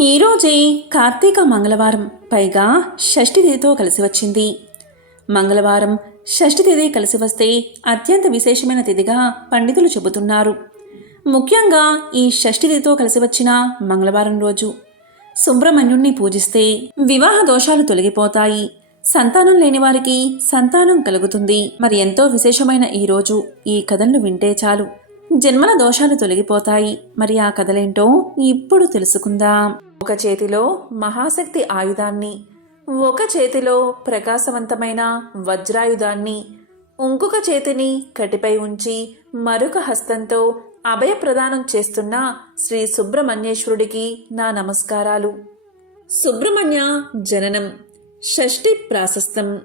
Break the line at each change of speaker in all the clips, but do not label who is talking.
ఈరోజే కార్తీక మంగళవారం. పైగా షష్ఠి తేదీతో కలిసి వచ్చింది. మంగళవారం షష్ఠి తేదీ కలిసి వస్తే అత్యంత విశేషమైన తిథిగా పండితులు చెబుతున్నారు. ముఖ్యంగా ఈ షష్ఠి తేదీతో కలిసి వచ్చిన మంగళవారం రోజు. సుబ్రహ్మణ్యుణ్ణి పూజిస్తే వివాహ దోషాలు తొలగిపోతాయి. సంతానం లేని వారికి సంతానం కలుగుతుంది. మరి ఎంతో విశేషమైన ఈ రోజు ఈ కథలను వింటే చాలు. జన్మల దోషాలు తొలగిపోతాయి. మరి ఆ కథలేంటో ఇప్పుడు తెలుసుకుందాం. ఒక చేతిలో మహాశక్తి ఆయుధాన్ని ఒక చేతిలో ప్రకాశవంతమైన వజ్రాయుధాన్ని ఇంకొక చేతిని కటిపై ఉంచి మరొక హస్తంతో అభయ ప్రదానం చేస్తున్న శ్రీ సుబ్రహ్మణ్యేశ్వరుడికి నా నమస్కారాలు. సుబ్రహ్మణ్య జననం షష్ఠి ప్రాశస్తం.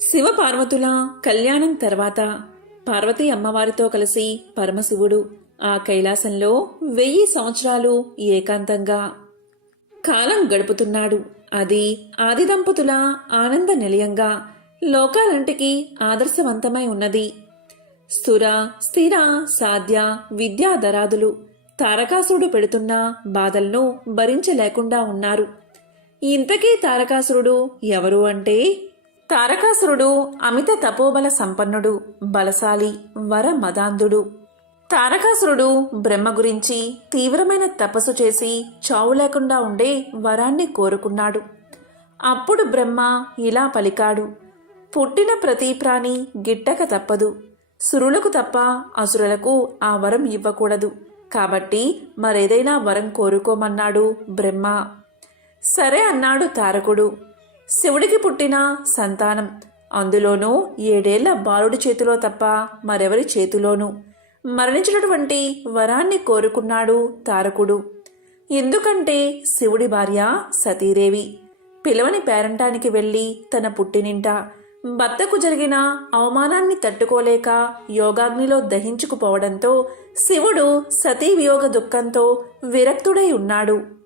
శివపార్వతుల కళ్యాణం తర్వాత పార్వతీ అమ్మవారితో కలిసి పరమశివుడు ఆ కైలాసంలో వెయ్యి సంవత్సరాలు ఏకాంతంగా కాలం గడుపుతున్నాడు. అది ఆది దంపతుల ఆనంద నిలయంగా లోకాలంటికి ఆదర్శవంతమై ఉన్నది. స్థుర స్థిర సాధ్య విద్యాధరాదులు తారకాసురుడు పెడుతున్న బాధలను భరించలేకుండా ఉన్నారు. ఇంతకీ తారకాసురుడు ఎవరు అంటే తారకాసురుడు అమిత తపోబల సంపన్నుడు బలశాలి వర మదాంధుడు తారకాసురుడు బ్రహ్మ గురించి తీవ్రమైన తపస్సు చేసి చావు లేకుండా ఉండే వరాన్ని కోరుకున్నాడు. అప్పుడు బ్రహ్మ ఇలా పలికాడు పుట్టిన ప్రతి ప్రాణి గిట్టక తప్పదు. సురులకు తప్ప అసురులకు ఆ వరం ఇవ్వకూడదు. కాబట్టి మరేదైనా వరం కోరుకోమన్నాడు బ్రహ్మ. సరే అన్నాడు తారకుడు శివుడికి పుట్టిన సంతానం. అందులోనూ ఏడేళ్ళ బాలుడి చేతిలో తప్ప మరెవరి చేతిలోనూ. మరణించినటువంటి వరాన్ని కోరుకున్నాడు తారకుడు. ఎందుకంటే శివుడి భార్య సతీదేవి. పిలవని పేరంటానికి వెళ్ళి తన పుట్టినింట. భర్తకు జరిగిన అవమానాన్ని తట్టుకోలేక యోగాగ్నిలో దహించుకుపోవడంతో శివుడు సతీ వియోగ దుఃఖంతో విరక్తుడై ఉన్నాడు.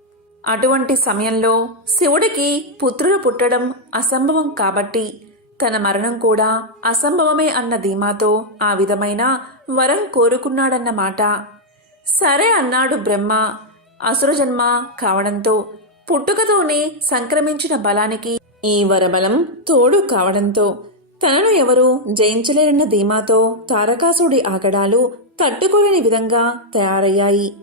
అటువంటి సమయంలో శివుడికి పుత్రులు పుట్టడం అసంభవం కాబట్టి తన మరణం కూడా అసంభవమే అన్న ధీమాతో ఆ విధమైన వరం కోరుకున్నాడన్నమాట. సరే అన్నాడు బ్రహ్మ. అసురజన్మ కావడంతో పుట్టుకతోనే సంక్రమించిన బలానికి ఈ వరబలం తోడు కావడంతో తనను ఎవరు జయించలేరన్న ధీమాతో తారకాసుడి ఆగడాలు తట్టుకోలేని విధంగా తయారయ్యాయి.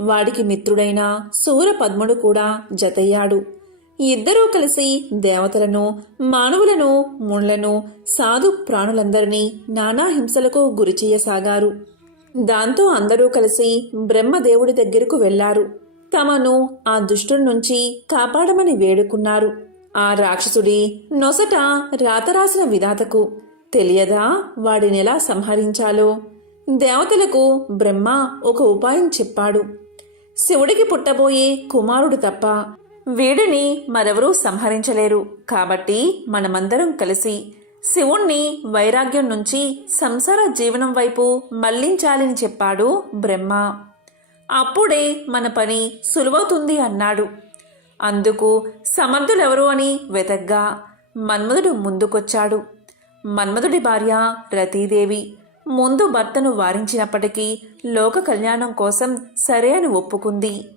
వాడికి మిత్రుడైన సూరపద్ముడు కూడా జతయ్యాడు. ఇద్దరూ కలిసి దేవతలను మానవులను ముళ్ళను సాధు ప్రాణులందరినీ నానా హింసలకు గురి దాంతో అందరూ కలిసి బ్రహ్మదేవుడి దగ్గరకు వెళ్ళారు తమను ఆ దుష్టుడి నుంచి కాపాడమని వేడుకున్నారు. ఆ రాక్షసుడి నొసట రాతరాసిన విధాతకు తెలియదా వాడినెలా సంహరించాలో? దేవతలకు బ్రహ్మ ఒక ఉపాయం చెప్పాడు. శివుడికి పుట్టబోయే కుమారుడు తప్ప వీడిని మరెవరూ సంహరించలేరు. కాబట్టి మనమందరం కలిసి శివుణ్ణి వైరాగ్యం నుంచి సంసార జీవనం వైపు మళ్ళించాలని చెప్పాడు బ్రహ్మ. అప్పుడే మన పని సులువవుతుంది అన్నాడు. అందుకు సమర్థులెవరు అని వెతగ్గా మన్మధుడు ముందుకొచ్చాడు. మన్మధుడి భార్య రతీదేవి. ముందు భర్తను వారించినప్పటికీ లోక కళ్యాణం కోసం సరే అని ఒప్పుకుంది.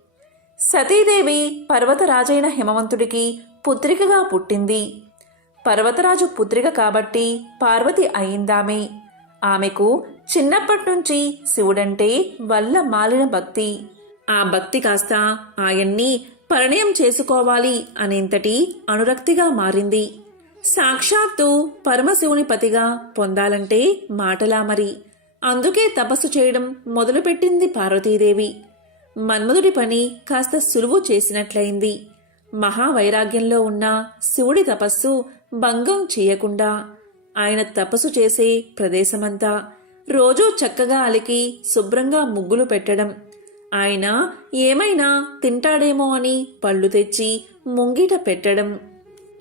సతీదేవి పర్వతరాజైన హిమవంతుడికి పుత్రికగా పుట్టింది. పర్వతరాజు పుత్రిక కాబట్టి పార్వతి అయిందామే. ఆమెకు చిన్నప్పటి నుంచి శివుడంటే వల్ల మాలిన భక్తి. ఆ భక్తి కాస్త ఆయన్ని పరిణయం చేసుకోవాలి అనేంతటి అనురక్తిగా మారింది. సాక్షాత్తు పరమశివుని పతిగా పొందాలంటే మాటలా మరి. అందుకే తపస్సు చేయడం మొదలుపెట్టింది పార్వతీదేవి. మన్మధుడి పని కాస్త సులువు చేసినట్లయింది. మహావైరాగ్యంలో ఉన్న శివుడి తపస్సు భంగం చేయకుండా ఆయన తపస్సు చేసే ప్రదేశమంతా రోజూ చక్కగా అలికి శుభ్రంగా ముగ్గులు పెట్టడం. ఆయన ఏమైనా తింటాడేమో అని పళ్ళు తెచ్చి ముంగిట పెట్టడం.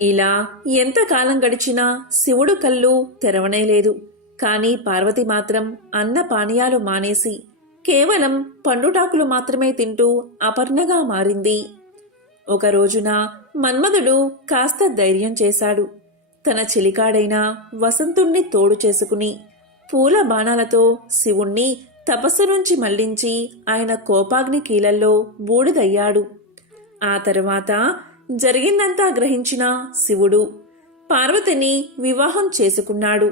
ఇలా ఎంతకాలం గడిచినా శివుడు కళ్ళు తెరవనేలేదు కాని పార్వతి మాత్రం అన్న పానీయాలు మానేసి కేవలం పండుటాకులు మాత్రమే తింటూ అపర్ణగా మారింది. ఒక రోజున మన్మధుడు కాస్త ధైర్యం చేశాడు. తన చిలికాడైన వసంతుణ్ణి తోడు చేసుకుని పూల బాణాలతో శివుణ్ణి తపస్సు నుంచి మళ్ళించి ఆయన కోపాగ్ని కీలల్లో బూడిదయ్యాడు. ఆ తర్వాత జరిగిందంతా గ్రహించిన శివుడు పార్వతిని వివాహం చేసుకున్నాడు.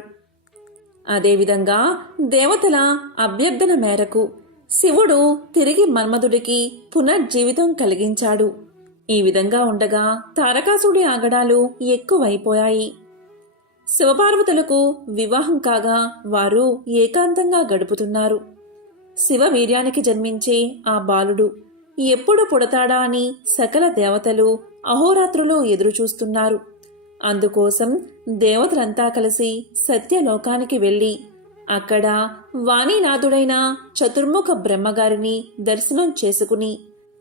అదేవిధంగా దేవతల అభ్యర్థన మేరకు శివుడు తిరిగి మన్మధుడికి పునర్జీవితం కలిగించాడు. ఈ విధంగా ఉండగా తారకాసుడి ఆగడాలు ఎక్కువైపోయాయి. శివపార్వతులకు వివాహం కాగా వారు ఏకాంతంగా గడుపుతున్నారు. శివ వీర్యానికి జన్మించే ఆ బాలుడు ఎప్పుడు పుడతాడా అని సకల దేవతలు అహోరాత్రులు ఎదురుచూస్తున్నారు. అందుకోసం దేవతలంతా కలిసి సత్యలోకానికి వెళ్ళి అక్కడ వాణీనాథుడైన చతుర్ముఖ బ్రహ్మగారిని దర్శనం చేసుకుని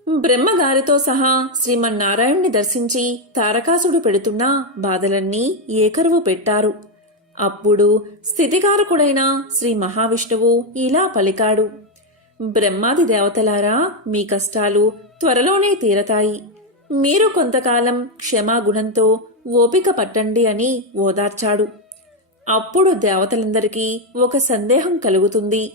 బ్రహ్మగారితో సహా శ్రీమన్నారాయణ్ణి దర్శించి తారకాసుడు పెడుతున్న బాధలన్నీ ఏకరువు పెట్టారు. అప్పుడు స్థితికారకుడైన శ్రీ మహావిష్ణువు ఇలా పలికాడు బ్రహ్మాది దేవతలారా మీ కష్టాలు త్వరలోనే తీరతాయి. మీరు కొంతకాలం క్షమాగుణంతో ఓపిక పట్టండి అని ఓదార్చాడు. అప్పుడు దేవతలందరికీ ఒక సందేహం కలుగుతుంది.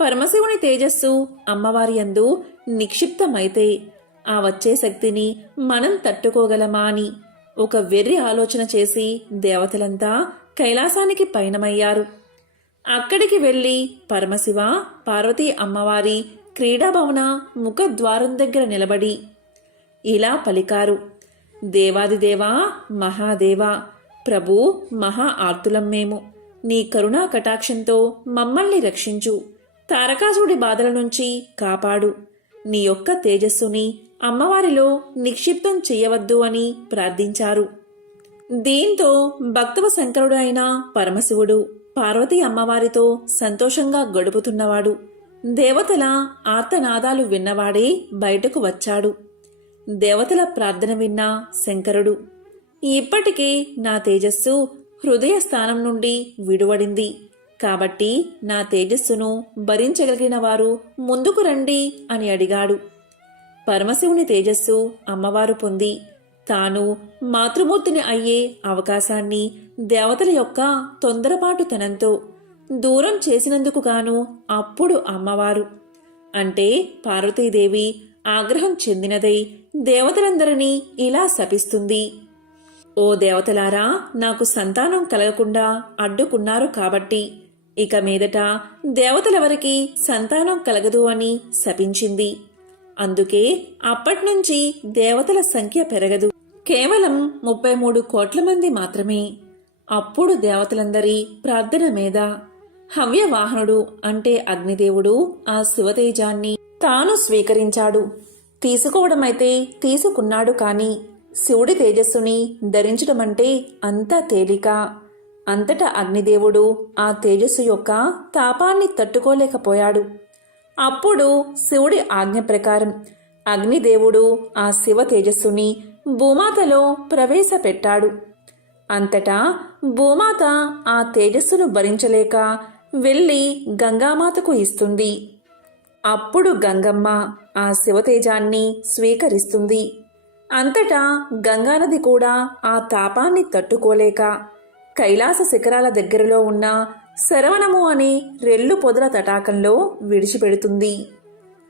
పరమశివుని తేజస్సు అమ్మవారి యందు నిక్షిప్తమైతే ఆ వచ్చే శక్తిని మనం తట్టుకోగలమా అని ఒక వెర్రి ఆలోచన చేసి దేవతలంతా కైలాసానికి పయనమయ్యారు. అక్కడికి వెళ్ళి పరమశివ పార్వతీ అమ్మవారి క్రీడాభవన ముఖద్వారం దగ్గర నిలబడి ఇలా పలికారు. దేవాదిదేవా మహాదేవా ప్రభు మహా ఆర్తులం మేము. నీ కరుణా కటాక్షంతో మమ్మల్ని రక్షించు. తారకాసుడి బాధల నుంచి కాపాడు. నీ యొక్క తేజస్సుని అమ్మవారిలో నిక్షిప్తం చెయ్యవద్దు అని ప్రార్థించారు. దీంతో భక్తవ శంకరుడు అయిన పరమశివుడు పార్వతీ అమ్మవారితో సంతోషంగా గడుపుతున్నవాడు. దేవతల ఆర్తనాదాలు విన్నవాడే బయటకు వచ్చాడు. దేవతల ప్రార్థన విన్న శంకరుడు ఇప్పటికీ నా తేజస్సు హృదయ స్థానం నుండి విడువడింది. కాబట్టి నా తేజస్సును భరించగలిగిన వారు ముందుకు రండి అని అడిగాడు. పరమశివుని తేజస్సు అమ్మవారు పొంది తాను మాతృమూర్తిని అయ్యే అవకాశాన్ని దేవతల యొక్క తొందరపాటు తనంతో దూరం చేసినందుకు గాను అప్పుడు అమ్మవారు. అంటే పార్వతీదేవి ఆగ్రహం చెందినదై దేవతలందరినీ ఇలా శపిస్తుంది. ఓ దేవతలారా నాకు సంతానం కలగకుండా అడ్డుకున్నారు కాబట్టి ఇక మీదట దేవతలెవరికి సంతానం కలగదు అని శపించింది. అందుకే అప్పట్నుంచి దేవతల సంఖ్య పెరగదు. కేవలం ముప్పై మూడు కోట్ల మంది మాత్రమే. అప్పుడు దేవతలందరి ప్రార్థన మీద హవ్యవాహనుడు అంటే అగ్నిదేవుడు ఆ శివతేజాన్ని తాను స్వీకరించాడు. తీసుకోవడమైతే తీసుకున్నాడు కాని శివుడి తేజస్సుని ధరించడమంటే అంత తేలిక. అంతటా అగ్నిదేవుడు ఆ తేజస్సు యొక్క తాపాన్ని తట్టుకోలేకపోయాడు. అప్పుడు శివుడి ఆజ్ఞ ప్రకారం అగ్నిదేవుడు ఆ శివ తేజస్సుని భూమాతలో ప్రవేశపెట్టాడు. అంతటా భూమాత ఆ తేజస్సును భరించలేక వెళ్ళి గంగామాతకు ఇస్తుంది. అప్పుడు గంగమ్మ ఆ శివతేజాన్ని స్వీకరిస్తుంది. అంతటా గంగానది కూడా ఆ తాపాన్ని తట్టుకోలేక కైలాస శిఖరాల దగ్గరలో ఉన్న శరవణము అనే రెల్లు పొదల తటాకంలో విడిచిపెడుతుంది.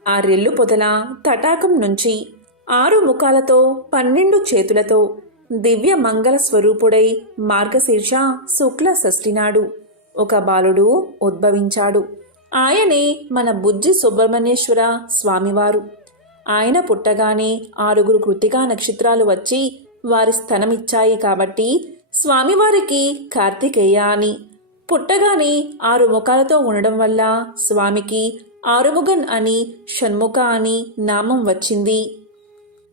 ఆ రెల్లు పొదల తటాకం నుంచి ఆరు ముఖాలతో పన్నెండు చేతులతో దివ్య మంగళ స్వరూపుడై మార్గశీర్ష శుక్ల షష్ఠినాడు. ఒక బాలుడు ఉద్భవించాడు. ఆయనే మన బుజ్జి సుబ్రహ్మణ్యేశ్వర స్వామివారు. ఆయన పుట్టగానే ఆరుగురు కృతికా నక్షత్రాలు వచ్చి వారి స్థనమిచ్చాయి కాబట్టి స్వామివారికి కార్తికేయ అని. పుట్టగానే ఆరు ముఖాలతో ఉండడం వల్ల స్వామికి ఆరుముగన్ అని షణ్ముఖ అని నామం వచ్చింది.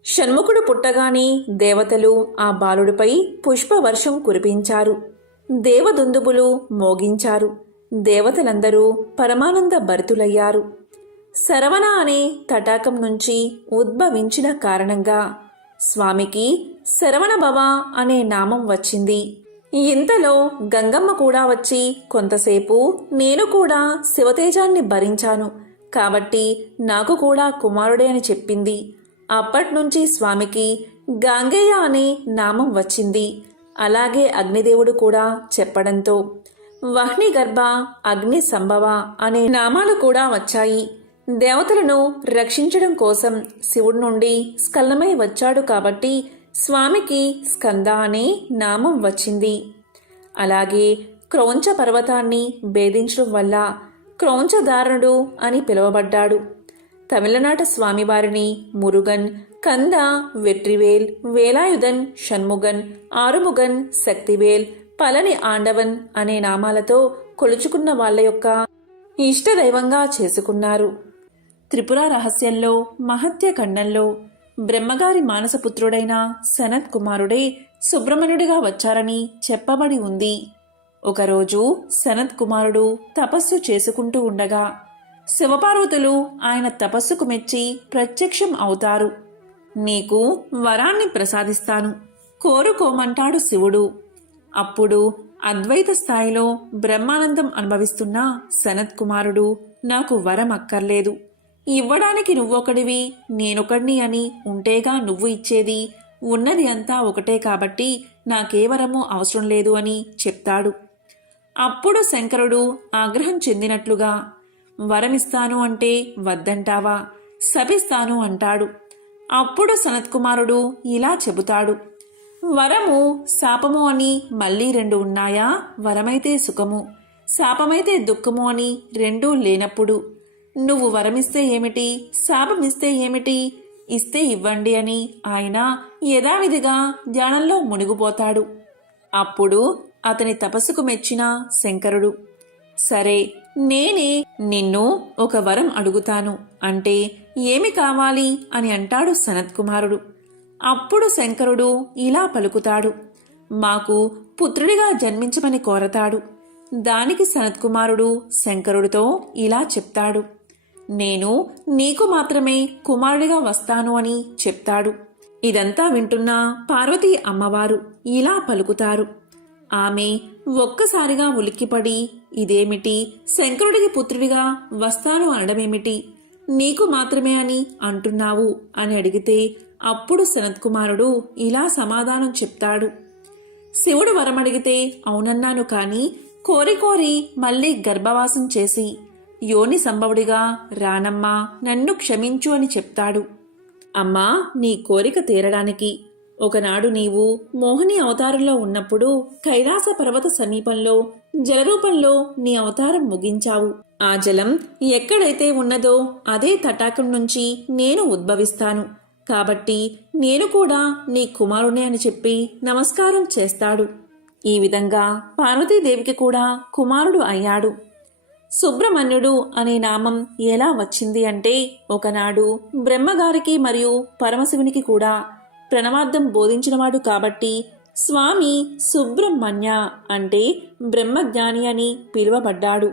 షణ్ముఖుడు పుట్టగానే దేవతలు ఆ బాలుడిపై పుష్పవర్షం కురిపించారు. దేవదుందుబులు మోగించారు. దేవతలందరూ పరమానంద భరితులయ్యారు. శరవణ అనే తటాకం నుంచి ఉద్భవించిన కారణంగా స్వామికి శరవణభవ అనే నామం వచ్చింది. ఇంతలో గంగమ్మ కూడా వచ్చి కొంతసేపు నేను కూడా శివతేజాన్ని భరించాను. కాబట్టి నాకు కూడా కుమారుడే అని చెప్పింది. అప్పట్నుంచి స్వామికి గాంగేయ అనే నామం వచ్చింది. అలాగే అగ్నిదేవుడు కూడా చెప్పడంతో వహ్ని గర్భ అగ్ని సంభవ అనే నామాలు కూడా వచ్చాయి. దేవతలను రక్షించడం కోసం శివుడి నుండి స్కలమై వచ్చాడు కాబట్టి స్వామికి స్కంద అనే నామం వచ్చింది. అలాగే క్రౌంచ పర్వతాన్ని భేదించడం వల్ల క్రౌంచదారుడు అని పిలువబడ్డాడు. తమిళనాట స్వామివారిని మురుగన్ కంద వెట్రివేల్ వేలాయుధన్ షణ్ముగన్ ఆరుముగన్ శక్తివేల్ పలని ఆండవన్ అనే నామాలతో కొలుచుకున్న వాళ్ళ యొక్క ఇష్టదైవంగా చేసుకున్నారు. త్రిపుర రహస్యంలో మహత్య ఖండంలో బ్రహ్మగారి మానసపుత్రుడైన సనత్ కుమారుడే సుబ్రహ్మణుడిగా వచ్చారని చెప్పబడి ఉంది. ఒకరోజు సనత్ కుమారుడు తపస్సు చేసుకుంటూ ఉండగా శివపార్వతులు ఆయన తపస్సుకు మెచ్చి ప్రత్యక్షం అవుతారు. నీకు వరాన్ని ప్రసాదిస్తాను. కోరుకోమంటాడు శివుడు. అప్పుడు అద్వైత స్థాయిలో బ్రహ్మానందం అనుభవిస్తున్న సనత్ కుమారుడు నాకు వరం అక్కర్లేదు. ఇవ్వడానికి నువ్వొకడివి నేనొకడిని అని ఉంటేగా నువ్వు ఇచ్చేది. ఉన్నది అంతా ఒకటే కాబట్టి నాకేవరము అవసరం లేదు అని చెప్తాడు. అప్పుడు శంకరుడు ఆగ్రహం చెందినట్లుగా వరమిస్తాను అంటే వద్దంటావా? సభిస్తాను అంటాడు. అప్పుడు సనత్కుమారుడు ఇలా చెబుతాడు. వరము శాపము అని మళ్ళీ రెండు ఉన్నాయా? వరమైతే సుఖము శాపమైతే దుఃఖము అని రెండూ లేనప్పుడు నువ్వు వరమిస్తే ఏమిటి? శాపమిస్తే ఏమిటి? ఇస్తే ఇవ్వండి అని ఆయన యథావిధిగా ధ్యానంలో మునిగిపోతాడు. అప్పుడు అతని తపస్సుకు మెచ్చిన శంకరుడు సరే నేనే నిన్ను ఒక వరం అడుగుతాను అంటే ఏమి కావాలి? అని అంటాడు సనత్కుమారుడు. అప్పుడు శంకరుడు ఇలా పలుకుతాడు. మాకు పుత్రుడిగా జన్మించమని కోరతాడు. దానికి సనత్కుమారుడు శంకరుడితో ఇలా చెప్తాడు. నేను నీకు మాత్రమే కుమారుడిగా వస్తాను అని చెప్తాడు. ఇదంతా వింటున్న పార్వతీ అమ్మవారు ఇలా పలుకుతారు. ఆమె ఒక్కసారిగా ఉలిక్కిపడి ఇదేమిటి? శంకరుడికి పుత్రుడిగా వస్తాను అనడమేమిటి? నీకు మాత్రమే అని అంటున్నావు? అని అడిగితే అప్పుడు సనత్కుమారుడు ఇలా సమాధానం చెప్తాడు. శివుడు వరమడిగితే అవునన్నాను కానీ కోరి కోరి మళ్ళీ గర్భవాసం చేసి యోని సంభవుడిగా రానమ్మా నన్ను క్షమించు అని చెప్తాడు. అమ్మా నీ కోరిక తీరడానికి. ఒకనాడు నీవు మోహిని అవతారంలో ఉన్నప్పుడు కైలాస పర్వత సమీపంలో జలరూపంలో నీ అవతారం ముగించావు. ఆ జలం ఎక్కడైతే ఉన్నదో అదే తటాకం నుంచి నేను ఉద్భవిస్తాను. కాబట్టి నేను కూడా నీ కుమారునే అని చెప్పి నమస్కారం చేస్తాడు. ఈ విధంగా పార్వతీదేవికి కూడా కుమారుడు అయ్యాడు. సుబ్రహ్మణ్యుడు అనే నామం ఎలా వచ్చింది అంటే ఒకనాడు బ్రహ్మగారికి మరియు పరమశివునికి కూడా ప్రణవార్థం బోధించినవాడు కాబట్టి స్వామి సుబ్రహ్మణ్య అంటే బ్రహ్మజ్ఞాని అని పిలువబడ్డాడు.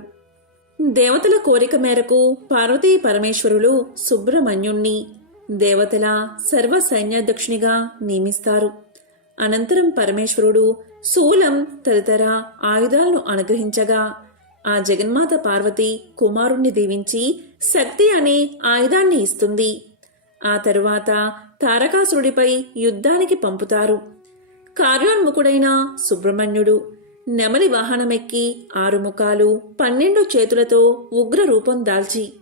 దేవతల కోరిక మేరకు పార్వతీ పరమేశ్వరులు సుబ్రహ్మణ్యుణ్ణి దేవతల సర్వ సైన్యాధ్యక్షునిగా నియమిస్తారు. అనంతరం పరమేశ్వరుడు శూలం తదితర ఆయుధాలను అనుగ్రహించగా ఆ జగన్మాత పార్వతి కుమారుణ్ణి దీవించి శక్తి అనే ఆయుధాన్ని ఇస్తుంది. ఆ తరువాత తారకాసురుడిపై యుద్ధానికి పంపుతారు. కార్యోన్ముఖుడైన సుబ్రహ్మణ్యుడు నెమలి వాహనమెక్కి ఆరు ముఖాలు పన్నెండు చేతులతో ఉగ్ర రూపం దాల్చి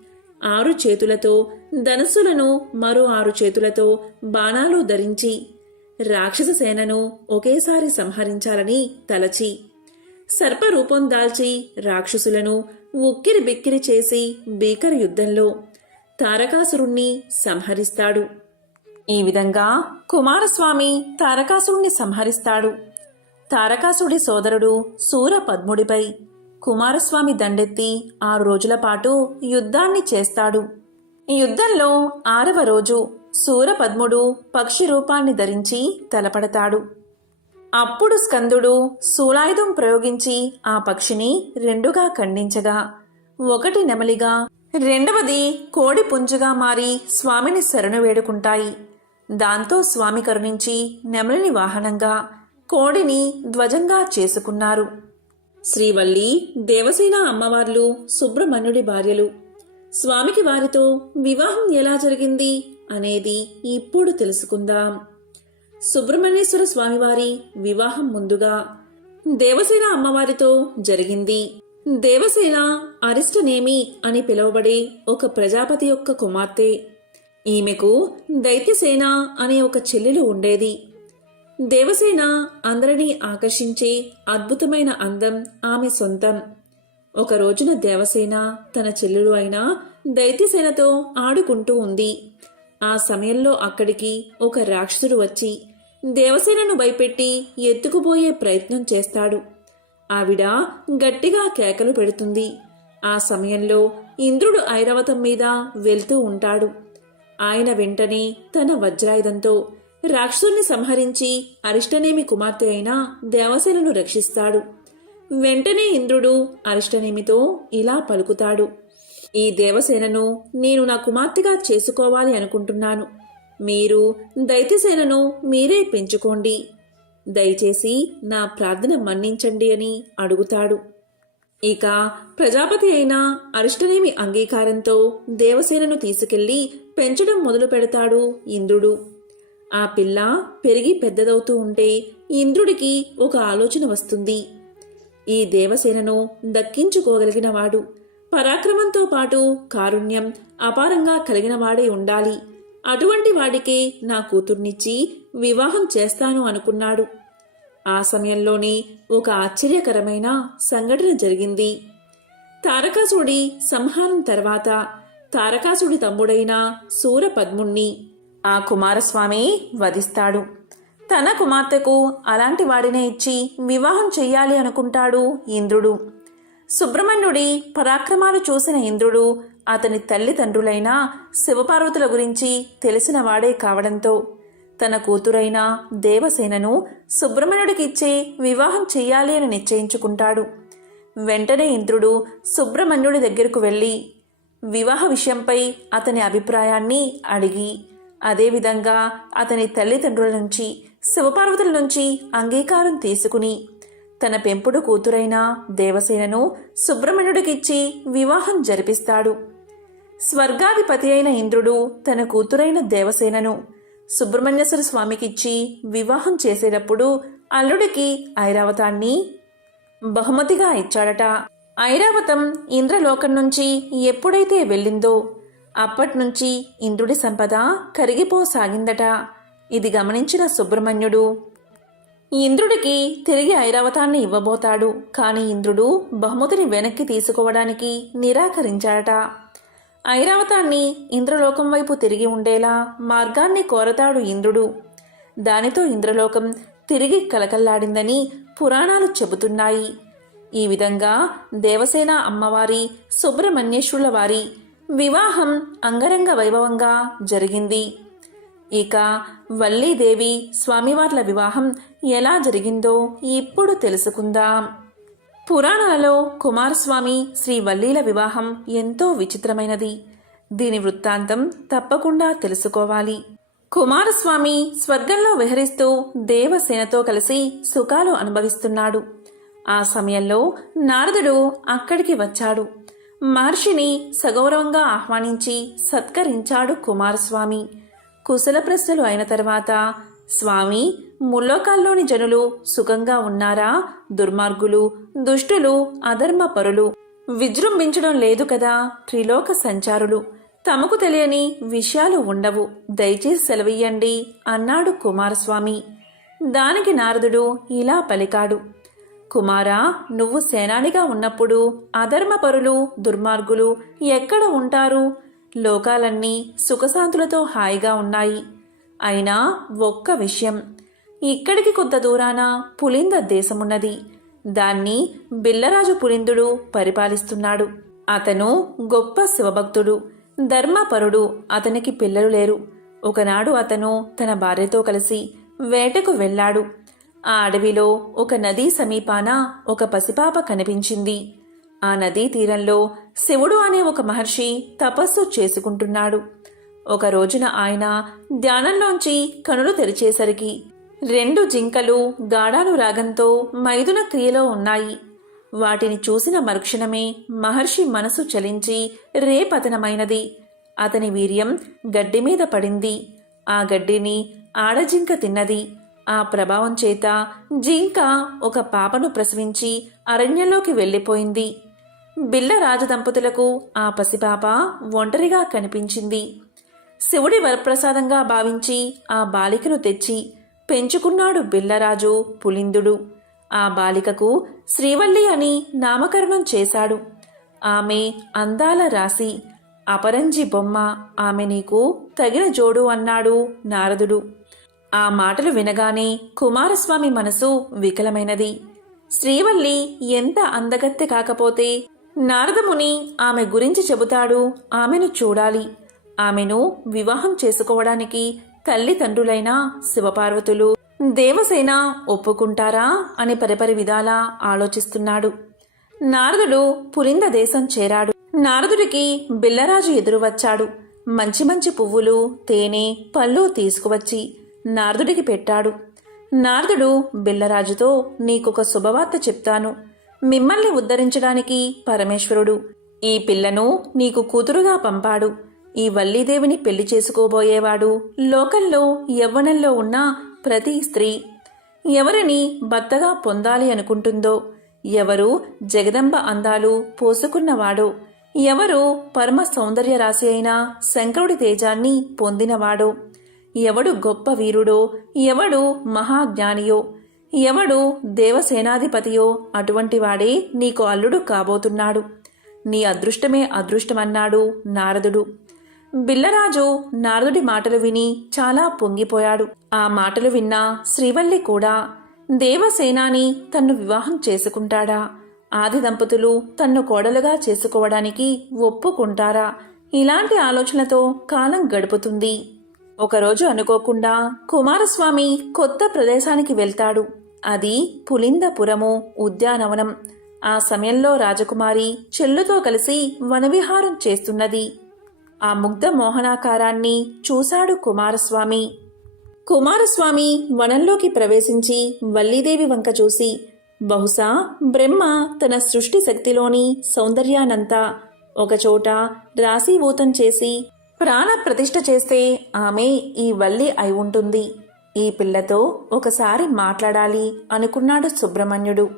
ఆరు చేతులతో ధనస్సులను మరో ఆరు చేతులతో బాణాలు ధరించి రాక్షస సేనను ఒకేసారి సంహరించాలని తలచి సర్పరూపం దాల్చి రాక్షసులను ఉక్కిరి బిక్కిరి చేసి భీకర యుద్ధంలో తారకాసురుణ్ణి సంహరిస్తాడు. ఈ విధంగా కుమారస్వామి తారకాసురుణ్ణి సంహరిస్తాడు. తారకాసుడి సోదరుడు సూర పద్ముడిపై కుమారస్వామి దండెత్తి ఆరు రోజుల పాటు యుద్ధాన్ని చేస్తాడు. ఈ యుద్ధంలో ఆరవ రోజు సూరపద్ముడు పక్షి రూపాన్ని ధరించి తలపడతాడు. అప్పుడు స్కందుడు శూలాయుధం ప్రయోగించి ఆ పక్షిని రెండుగా ఖండించగా ఒకటి నెమలిగా రెండవది కోడి పుంజుగా మారి స్వామిని శరణు వేడుకుంటాయి. దాంతో స్వామి కరుణించి నెమలిని వాహనంగా కోడిని ధ్వజంగా చేసుకున్నారు. శ్రీవల్లి దేవసేన అమ్మవార్లు సుబ్రహ్మణ్యుడి భార్యలు. స్వామికి వారితో వివాహం ఎలా జరిగింది అనేది ఇప్పుడు తెలుసుకుందాం. సుబ్రహ్మణ్యేశ్వర స్వామివారి వివాహం ముందుగా దేవసేన అమ్మవారితో జరిగింది. దేవసేన అరిష్టనేమి అని పిలువబడే ఒక ప్రజాపతి యొక్క కుమార్తె. ఈమెకు దైత్యసేన అనే ఒక చెల్లెలు ఉండేది. దేవసేన అందరినీ ఆకర్షించే అద్భుతమైన అందం ఆమె సొంతం. ఒక రోజున దేవసేన తన చెల్లెలు అయిన దైత్యసేనతో ఆడుకుంటూ ఉంది. ఆ సమయంలో అక్కడికి ఒక రాక్షసుడు వచ్చి దేవసేనను భయపెట్టి ఎత్తుకుపోయే ప్రయత్నం చేస్తాడు. ఆవిడ గట్టిగా కేకలు పెడుతుంది. ఆ సమయంలో ఇంద్రుడు ఐరావతం మీద వెళ్తూ ఉంటాడు. ఆయన వెంటనే తన వజ్రాయుధంతో రాక్షసుని సంహరించి అరిష్టనేమి కుమార్తె అయిన దేవసేనను రక్షిస్తాడు. వెంటనే ఇంద్రుడు అరిష్టనేమితో ఇలా పలుకుతాడు. ఈ దేవసేనను నేను నా కుమార్తెగా చేసుకోవాలి అనుకుంటున్నాను. మీరు దైత్యసేనను మీరే పెంచుకోండి. దయచేసి నా ప్రార్థన మన్నించండి అని అడుగుతాడు. ఇక ప్రజాపతి అయిన అరిష్టనేమి అంగీకారంతో దేవసేనను తీసుకెళ్ళి పెంచడం మొదలు పెడతాడు ఇంద్రుడు. ఆ పిల్ల పెరిగి పెద్దదవుతూ ఉంటే ఇంద్రుడికి ఒక ఆలోచన వస్తుంది. ఈ దేవసేనను దక్కించుకోగలిగినవాడు పరాక్రమంతో పాటు కారుణ్యం అపారంగా కలిగినవాడే ఉండాలి. అటువంటి వాడికే నా కూతుర్నిచ్చి వివాహం చేస్తాను అనుకున్నాడు. ఆ సమయంలోనే ఒక ఆశ్చర్యకరమైన సంఘటన జరిగింది. తారకాసుడి సంహారం తర్వాత తారకాసుడి తమ్ముడైన సూరపద్ముణ్ణి ఆ కుమారస్వామి వధిస్తాడు. తన కుమార్తెకు అలాంటి వాడినే ఇచ్చి వివాహం చెయ్యాలి అనుకుంటాడు ఇంద్రుడు. సుబ్రహ్మణ్యుడి పరాక్రమాలు చూసిన ఇంద్రుడు అతని తల్లిదండ్రులైన శివపార్వతుల గురించి తెలిసిన వాడే కావడంతో తన కూతురైన దేవసేనను సుబ్రహ్మణ్యుడికిచ్చే వివాహం చెయ్యాలి అని నిశ్చయించుకుంటాడు. వెంటనే ఇంద్రుడు సుబ్రహ్మణ్యుడి దగ్గరకు వెళ్ళి వివాహ విషయంపై అతని అభిప్రాయాన్ని అడిగి అదేవిధంగా అతని తల్లిదండ్రుల నుంచి శివపార్వతుల నుంచి అంగీకారం తీసుకుని తన పెంపుడు కూతురైన దేవసేనను సుబ్రహ్మణ్యుడికిచ్చి వివాహం జరిపిస్తాడు. స్వర్గాధిపతి అయిన ఇంద్రుడు తన కూతురైన దేవసేనను సుబ్రహ్మణ్యేశ్వర స్వామికిచ్చి వివాహం చేసేటప్పుడు అల్లుడికి ఐరావతాన్ని బహుమతిగా ఇచ్చాడట. ఐరావతం ఇంద్రలోకం నుంచి ఎప్పుడైతే వెళ్ళిందో అప్పట్నుంచి ఇంద్రుడి సంపద కరిగిపోసాగిందట. ఇది గమనించిన సుబ్రహ్మణ్యుడు. ఇంద్రుడికి తిరిగి ఐరావతాన్ని ఇవ్వబోతాడు కాని ఇంద్రుడు బహుమతిని వెనక్కి తీసుకోవడానికి నిరాకరించాడట. ఐరావతాన్ని ఇంద్రలోకం వైపు తిరిగి ఉండేలా మార్గాన్ని కోరతాడు ఇంద్రుడు. దానితో ఇంద్రలోకం తిరిగి కలకల్లాడిందని పురాణాలు చెబుతున్నాయి. ఈ విధంగా దేవసేన అమ్మవారి సుబ్రహ్మణ్యేశ్వరుల వారి వివాహం అంగరంగ వైభవంగా జరిగింది. ఇక వల్లీదేవి స్వామివార్ల వివాహం ఎలా జరిగిందో ఇప్పుడు తెలుసుకుందాం. పురాణాలలో కుమారస్వామి శ్రీ వల్లీల వివాహం ఎంతో విచిత్రమైనది. దీని వృత్తాంతం తప్పకుండా తెలుసుకోవాలి. కుమారస్వామి స్వర్గంలో విహరిస్తూ దేవసేనతో కలిసి సుఖాలు అనుభవిస్తున్నాడు. ఆ సమయంలో నారదుడు అక్కడికి వచ్చాడు. మహర్షిని సగౌరవంగా ఆహ్వానించి సత్కరించాడు కుమారస్వామి. కుశల ప్రశ్నలు అయిన తర్వాత స్వామి ముల్లోకాల్లోని జనులు సుఖంగా ఉన్నారా? దుర్మార్గులు దుష్టులు అధర్మపరులు. విజృంభించడం లేదు కదా? త్రిలోక సంచారులు. తమకు తెలియని విషయాలు ఉండవు. దయచేసి సెలవియ్యండి అన్నాడు కుమారస్వామి. దానికి నారదుడు ఇలా పలికాడు. కుమారా నువ్వు సేనానిగా ఉన్నప్పుడు అధర్మపరులు దుర్మార్గులు ఎక్కడ ఉంటారు? లోకాలన్నీ సుఖశాంతులతో హాయిగా ఉన్నాయి. అయినా ఒక్క విషయం ఇక్కడికి కొంత దూరాన పులింద దేశమున్నది. దాన్ని బిల్లరాజు పులిందుడు పరిపాలిస్తున్నాడు. అతను గొప్ప శివభక్తుడు ధర్మపరుడు అతనికి పిల్లలు లేరు. ఒకనాడు అతను తన భార్యతో కలిసి వేటకు వెళ్ళాడు. ఆ అడవిలో ఒక నదీ సమీపాన ఒక పసిపాప కనిపించింది. ఆ నదీ తీరంలో శివుడు అనే ఒక మహర్షి తపస్సు చేసుకుంటున్నాడు. ఒక రోజున ఆయన ధ్యానంలోంచి కనులు తెరిచేసరికి రెండు జింకలు గాఢాలు రాగంతో మైదున క్రియలో ఉన్నాయి. వాటిని చూసిన మరుక్షణమే మహర్షి మనసు చలించి రేపతనమైనది. అతని వీర్యం గడ్డి మీద పడింది. ఆ గడ్డిని ఆడజింక తిన్నది. ఆ ప్రభావం చేత జింక ఒక పాపను ప్రసవించి అరణ్యంలోకి వెళ్ళిపోయింది. బిల్ల రాజదంపతులకు ఆ పసిపాప ఒంటరిగా కనిపించింది. శివుడి వరప్రసాదంగా భావించి ఆ బాలికను తెచ్చి పెంచుకున్నాడు బిల్లరాజు పులిందుడు. ఆ బాలికకు శ్రీవల్లి అని నామకరణం చేశాడు. ఆమె అందాల రాశి అపరంజి బొమ్మ ఆమె నీకు తగిన జోడు అన్నాడు నారదుడు. ఆ మాటలు వినగానే కుమారస్వామి మనసు వికలమైనది. శ్రీవల్లి ఎంత అందగత్తె కాకపోతే నారదముని ఆమె గురించి చెబుతాడు ఆమెను చూడాలి. ఆమెను వివాహం చేసుకోవడానికి తల్లిదండ్రులైన శివపార్వతులు దేవసేన ఒప్పుకుంటారా అని పరిపరి విధాలా ఆలోచిస్తున్నాడు. నారదుడు పులింద దేశం చేరాడు. నారదుడికి బిల్లరాజు ఎదురు వచ్చాడు మంచి మంచి పువ్వులు తేనె పళ్ళు తీసుకువచ్చి నారదుడికి పెట్టాడు. నారదుడు బిల్లరాజుతో నీకొక శుభవార్త చెప్తాను. మిమ్మల్ని ఉద్ధరించడానికి పరమేశ్వరుడు ఈ పిల్లను నీకు కూతురుగా పంపాడు. ఈ వల్లీదేవిని పెళ్ళి చేసుకోబోయేవాడు లోకల్లో యవ్వనంలో ఉన్న ప్రతి స్త్రీ. ఎవరిని భర్తగా పొందాలి అనుకుంటుందో ఎవరు జగదంబ అందాలు పోసుకున్నవాడో ఎవరు పరమ సౌందర్య రాశి అయిన శంకరుడి తేజాన్ని పొందినవాడో. ఎవడు గొప్ప వీరుడో ఎవడు మహాజ్ఞానియో ఎవడు దేవసేనాధిపతియో అటువంటి వాడే నీకు అల్లుడు కాబోతున్నాడు. నీ అదృష్టమే అదృష్టమన్నాడు నారదుడు. బిల్లరాజు నారదుడి మాటలు విని చాలా పొంగిపోయాడు. ఆ మాటలు విన్న శ్రీవల్లి కూడా దేవసేనాని తన్ను వివాహం చేసుకుంటాడా? ఆది దంపతులు తన్ను కోడలుగా చేసుకోవడానికి ఒప్పుకుంటారా? ఇలాంటి ఆలోచనతో కాలం గడుపుతుంది. ఒకరోజు అనుకోకుండా కుమారస్వామి కొత్త ప్రదేశానికి వెళ్తాడు. అది పులిందపురము ఉద్యానవనం. ఆ సమయంలో రాజకుమారి చెల్లుతో కలిసి వనవిహారం చేస్తున్నది. ఆ ముగ్ధ మోహనాకారాన్ని చూశాడు కుమారస్వామి. కుమారస్వామి వనంలోకి ప్రవేశించి వల్లీదేవి వంక చూసి బహుశా బ్రహ్మ తన సృష్టి శక్తిలోని సౌందర్యానంతా. ఒకచోట రాశీభూతం చేసి ప్రాణ ప్రతిష్ఠ చేస్తే ఆమె ఈ వల్లి అయి ఉంటుంది. ఈ పిల్లతో ఒకసారి మాట్లాడాలి అనుకున్నాడు సుబ్రహ్మణ్యుడు.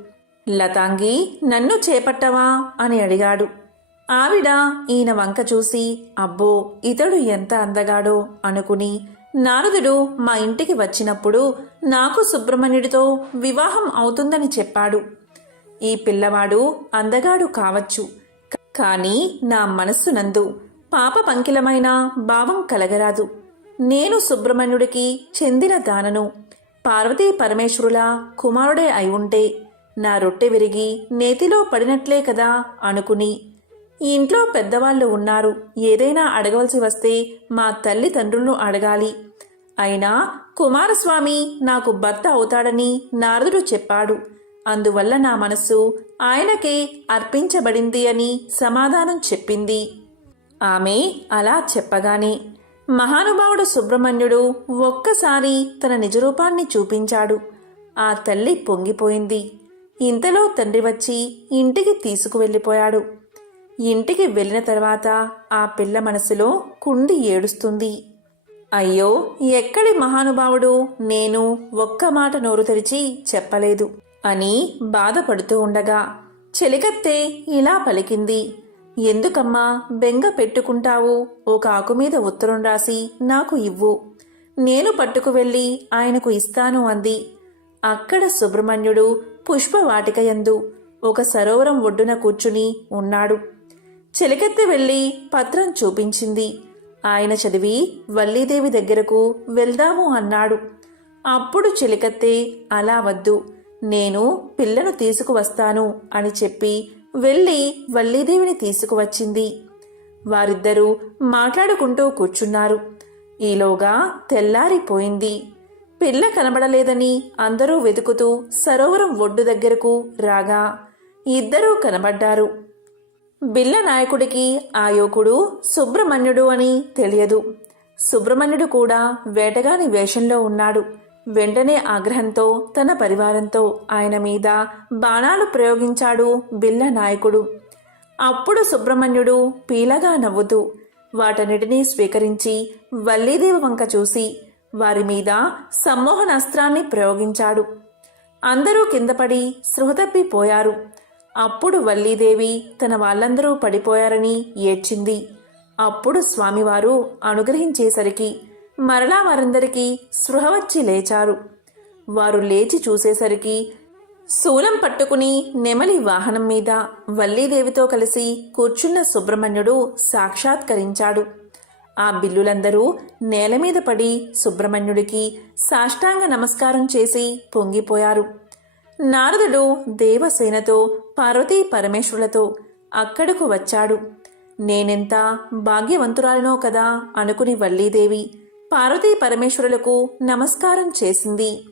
లతాంగి నన్ను చేపట్టవా? అని అడిగాడు. ఆవిడ ఈయన వంక చూసి అబ్బో ఇతడు ఎంత అందగాడో అనుకుని నారదుడు మా ఇంటికి వచ్చినప్పుడు నాకు సుబ్రహ్మణ్యుడితో వివాహం అవుతుందని చెప్పాడు. ఈ పిల్లవాడు అందగాడు కావచ్చు. కానీ నా మనస్సునందు పాప పంకిలమైన భావం కలగరాదు. నేను సుబ్రహ్మణ్యుడికి చెందిన దానను. పార్వతీ పరమేశ్వరుల కుమారుడే అయి ఉంటే నా రొట్టె విరిగి నేతిలో పడినట్లే కదా అనుకుని. ఈ ఇంట్లో పెద్దవాళ్ళు ఉన్నారు. ఏదైనా అడగవలసి వస్తే మా తల్లిదండ్రులను అడగాలి. అయినా కుమారస్వామి నాకు భర్త అవుతాడని నారదుడు చెప్పాడు. అందువల్ల నా మనస్సు ఆయనకే అర్పించబడింది అని సమాధానం చెప్పింది. ఆమె అలా చెప్పగానే మహానుభావుడు సుబ్రహ్మణ్యుడు ఒక్కసారి తన నిజరూపాన్ని చూపించాడు. ఆ తల్లి పొంగిపోయింది. ఇంతలో తండ్రి వచ్చి ఇంటికి తీసుకువెళ్ళిపోయాడు. ఇంటికి వెళ్ళిన తర్వాత ఆ పిల్ల మనసులో కుండి ఏడుస్తుంది. అయ్యో ఎక్కడి మహానుభావుడు నేను ఒక్క మాట నోరు తెరిచి చెప్పలేదు అని బాధపడుతూ ఉండగా చెలికత్తే ఇలా పలికింది. ఎందుకమ్మా బెంగ పెట్టుకుంటావు? ఒక ఆకు మీద ఉత్తరం రాసి నాకు ఇవ్వు. నేను పట్టుకు వెళ్ళి ఆయనకు ఇస్తాను అంది. అక్కడ సుబ్రహ్మణ్యుడు పుష్పవాటికయందు ఒక సరోవరం ఒడ్డున కూర్చుని ఉన్నాడు. చెలికెత్తి వెళ్ళి పత్రం చూపించింది. ఆయన చదివి వల్లీదేవి దగ్గరకు వెళ్దాము అన్నాడు. అప్పుడు చెలికత్తె అలా వద్దు. నేను పిల్లను తీసుకువస్తాను అని చెప్పి వెళ్ళి వల్లీదేవిని తీసుకువచ్చింది. వారిద్దరూ మాట్లాడుకుంటూ కూర్చున్నారు. ఈలోగా తెల్లారిపోయింది. పిల్ల కనబడలేదని అందరూ వెతుకుతూ సరోవరం ఒడ్డు దగ్గరకు రాగా ఇద్దరూ కనబడ్డారు. బిల్ల నాయకుడికి ఆ యువకుడు సుబ్రహ్మణ్యుడు అని తెలియదు. సుబ్రహ్మణ్యుడు కూడా వేటగాని వేషంలో ఉన్నాడు. వెంటనే ఆగ్రహంతో తన పరివారంతో ఆయన మీద బాణాలు ప్రయోగించాడు బిల్ల నాయకుడు. అప్పుడు సుబ్రహ్మణ్యుడు పీలగా నవ్వుతూ వాటన్నిటినీ స్వీకరించి వల్లీదేవి వంక చూసి వారి మీద సమ్మోహనాస్త్రాన్ని ప్రయోగించాడు. అందరూ కిందపడి సృహతప్పిపోయారు అప్పుడు వల్లీదేవి తన వాళ్ళందరూ పడిపోయారని ఏడ్చింది. అప్పుడు స్వామివారు అనుగ్రహించేసరికి మరలా వారందరికీ స్పృహ వచ్చి లేచారు. వారు లేచి చూసేసరికి శూలం పట్టుకుని నెమలి వాహనం మీద వల్లీదేవితో కలిసి కూర్చున్న సుబ్రహ్మణ్యుడు సాక్షాత్కరించాడు. ఆ బిల్లులందరూ నేల మీద పడి సుబ్రహ్మణ్యుడికి సాష్టాంగ నమస్కారం చేసి పొంగిపోయారు. నారదుడు దేవసేనతో పార్వతీ పరమేశ్వరులతో అక్కడకు వచ్చాడు. నేనెంత భాగ్యవంతురాలనో కదా అనుకుని వల్లీదేవి పార్వతీ పరమేశ్వరులకు నమస్కారం చేసింది.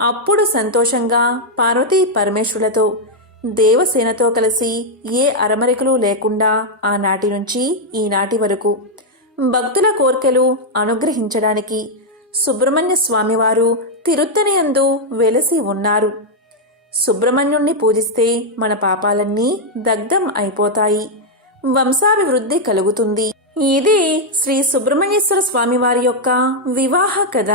అప్పుడు సంతోషంగా పార్వతీ పరమేశ్వరులతో దేవసేనతో కలిసి ఏ అరమరికలు లేకుండా ఆనాటి నుంచి ఈనాటి వరకు భక్తుల కోర్కెలు అనుగ్రహించడానికి సుబ్రహ్మణ్య స్వామివారు తిరుత్తనియందు వెలసి ఉన్నారు. సుబ్రహ్మణ్యుణ్ణి పూజిస్తే మన పాపాలన్నీ దగ్ధం అయిపోతాయి. వంశాభివృద్ధి కలుగుతుంది. ఇది శ్రీ సుబ్రహ్మణ్యేశ్వర స్వామివారి యొక్క వివాహ కథ.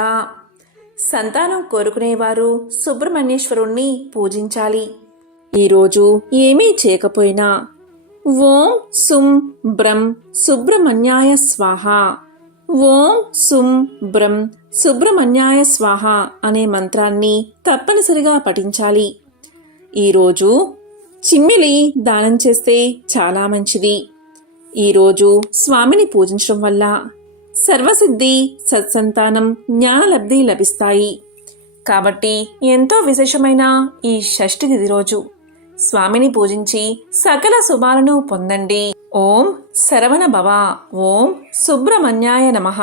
సంతానం కోరుకునేవారు సుబ్రహ్మణ్యేశ్వరుణ్ణి పూజించాలి. ఈరోజు ఏమీ చేయకపోయినా ఓం సుం బ్రం సుబ్రహ్మణ్యాయ స్వాహ. ఓం సుం బ్రం సుబ్రహ్మణ్యాయ స్వాహ అనే మంత్రాన్ని తప్పనిసరిగా పఠించాలి. ఈరోజు చిమ్మిలి దానం చేస్తే చాలా మంచిది. ఈరోజు స్వామిని పూజించడం వల్ల సర్వసిద్ధి సత్సంతానం జ్ఞానలబ్ధి లభిస్తాయి. కాబట్టి ఎంతో విశేషమైన ఈ షష్ఠి తిథి రోజు స్వామిని పూజించి సకల శుభాలను పొందండి. ఓం శరవణ భవ ఓం సుబ్రహ్మణ్యాయ నమః.